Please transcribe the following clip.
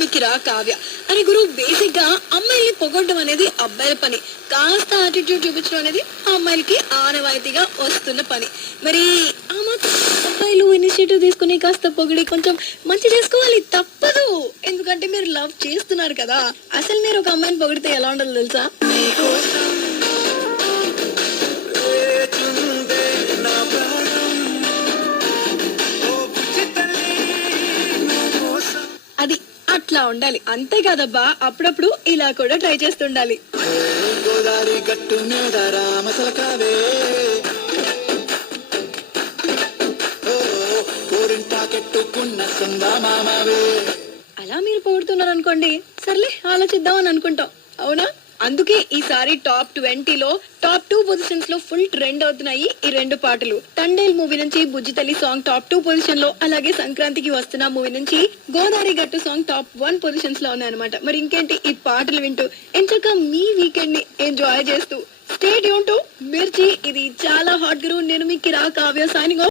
మీకు రా కావ్య అని గురు బేసిక్ గా అమ్మాయిల్ని పొగొట్టడం అనేది అబ్బాయిల పని. కాస్త ఆటిట్యూడ్ చూపించడం అనేది ఆ అమ్మాయిలకి ఆనవాయితీగా వస్తున్న పని. మరి ఆ మాత్రం అబ్బాయిలు ఇనిషియేటివ్ తీసుకుని కాస్త పొగిడి కొంచెం మంచి చేసుకోవాలి, తప్పదు. ఎందుకంటే మీరు లవ్ చేస్తున్నారు కదా. అసలు మీరు ఒక అమ్మాయిని పొగిడితే ఎలా ఉండాలో తెలుసా? అది అట్లా ఉండాలి, అంతే కదబ్బా. అప్పుడప్పుడు ఇలా కూడా ట్రై చేస్తుండాలి. గోదారి గట్టు మీద రామసలకావే కెట్టుకున్న సందామావే. అలా మీరు పొగుడుతున్నారు అనుకోండి, సర్లే ఆలోచిద్దామని అనుకుంటాం, అవునా? అందుకే ఈసారి టాప్ 20లో టాప్ 2 పొజిషన్స్ లో ఫుల్ ట్రెండ్ అవుతున్నాయి ఈ రెండు పాటలు. తండేల్ మూవీ నుంచి బుజ్జితల్లి సాంగ్ టాప్ 2 పొజిషన్ లో, అలాగే సంక్రాంతికి వస్తున్న మూవీ నుంచి గోదావరి గట్టు సాంగ్ టాప్ 1 పొజిషన్స్ లో ఉన్నాయన్నమాట. మరి ఇంకేంటి, ఈ పాటలు వింటూ ఎంచక్క మీ వీకెండ్ ని ఎంజాయ్ చేస్తూ స్టే ట్యూన్ టు మిర్చి. ఇది చాలా హాట్ గురు. నేను మీ కిరా కావ్య సైనింగ్ ఆఫ్.